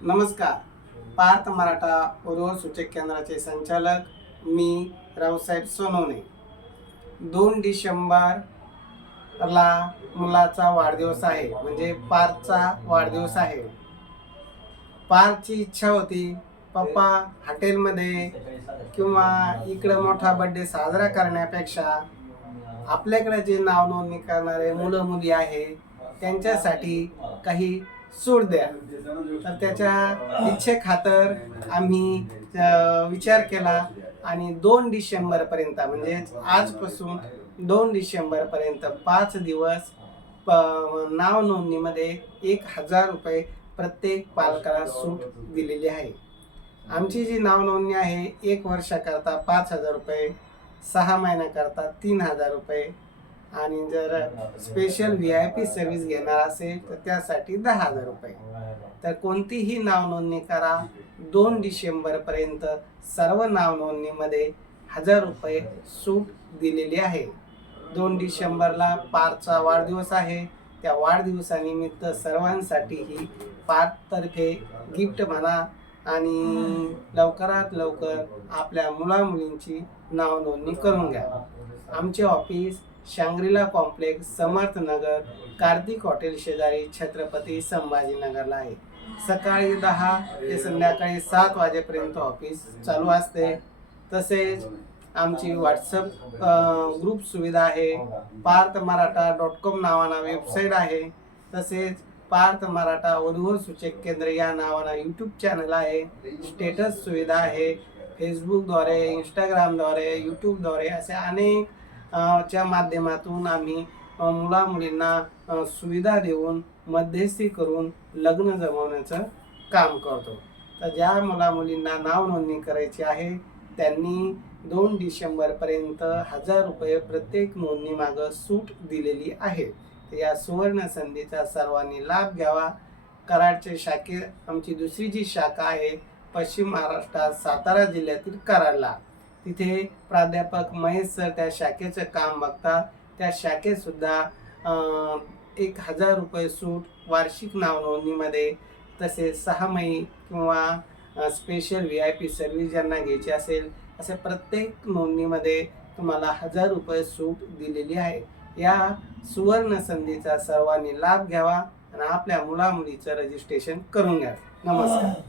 नमस्कार. पार्थ मराठा उर्वर सूचक केंद्राचे संचालक मी रावसाहेब सोनवणे. 2 डिसेंबरला मुलाचा वाढदिवस आहे, म्हणजे पार्थचा वाढदिवस आहे. पार्थची इच्छा होती पप्पा हॉटेलमध्ये किंवा इकडं मोठा बर्थडे साजरा करण्यापेक्षा आपल्याकडे जे नाव नोंदणी करणारे मुलं मुली आहे त्यांच्यासाठी काही सूट द्या. तर त्याच्या इच्छेखातर आम्ही विचार केला आणि 2 डिसेंबरपर्यंत म्हणजे आजपासून 2 डिसेंबरपर्यंत 5 दिवस नाव नोंदणीमध्ये 1000 रुपये प्रत्येक पालकाला सूट दिलेली आहे. आमची जी नाव नोंदणी आहे 1 वर्षाकरता 5000 रुपये, 6 महिन्याकरता 3000 रुपये आणि जर स्पेशल VIP सर्व्हिस घेणार असेल तर त्यासाठी 10,000 रुपये. तर कोणतीही नाव नोंदणी करा. 2 डिसेंबरपर्यंत सर्व नाव नोंदणीमध्ये 1000 रुपये सूट दिलेली आहे. 2 डिसेंबरला पार्थचा वाढदिवस आहे. त्या वाढदिवसानिमित्त सर्वांसाठीही पार्थतर्फे गिफ्ट म्हणा आणि लवकरात लवकर आपल्या मुलामुलींची नाव नोंदणी करून घ्या. आमचे office Shangri La complex, Samarth Nagar, Kartik hotel शेजारी, छत्रपती संभाजीनगरला आहे. सकाळी 10 ते संध्याकाळी 7 वाजेपर्यंत ऑफिस चालू असते. तसेच आमची व्हॉट्सअप ग्रुप सुविधा आहे. parthmaratha.com नावानं वेबसाईट आहे. तसेच पार्थ मराठा उर्वर सूचक केंद्र या नावानं यूट्यूब चॅनल आहे. स्टेटस सुविधा आहे. फेसबुकद्वारे, इंस्टाग्रामद्वारे, यूट्यूबद्वारे असे अनेक च्या माध्यमातून आम्ही मुला मुलींना सुविधा देऊन मध्यस्थी करून लग्न जमवण्याचं काम करतो. तर ज्या मुला मुलींना नाव नोंदणी करायची आहे त्यांनी 2 डिसेंबरपर्यंत 1000 रुपये प्रत्येक नोंदणी मागं सूट दिलेली आहे. तर या सुवर्ण संधीचा सर्वांनी लाभ घ्यावा. कराडच्या शाखे आमची दुसरी जी शाखा आहे पश्चिम महाराष्ट्रात सातारा जिल्ह्यातील कराडला, तिथे प्राध्यापक महेश सर त्या शाखेचं काम बघतात. त्या शाखेत सुद्धा 1000 रुपये सूट वार्षिक नाव नोंदणीमध्ये, तसेच 6 महिने किंवा स्पेशल VIP सर्व्हिस ज्यांना घ्यायची असेल असे प्रत्येक नोंदणीमध्ये तुम्हाला 1000 रुपये सूट दिलेली आहे. या सुवर्ण संधीचा सर्वांनी लाभ घ्यावा आणि आपल्या मुलामुलीचं रजिस्ट्रेशन करून घ्या. नमस्कार.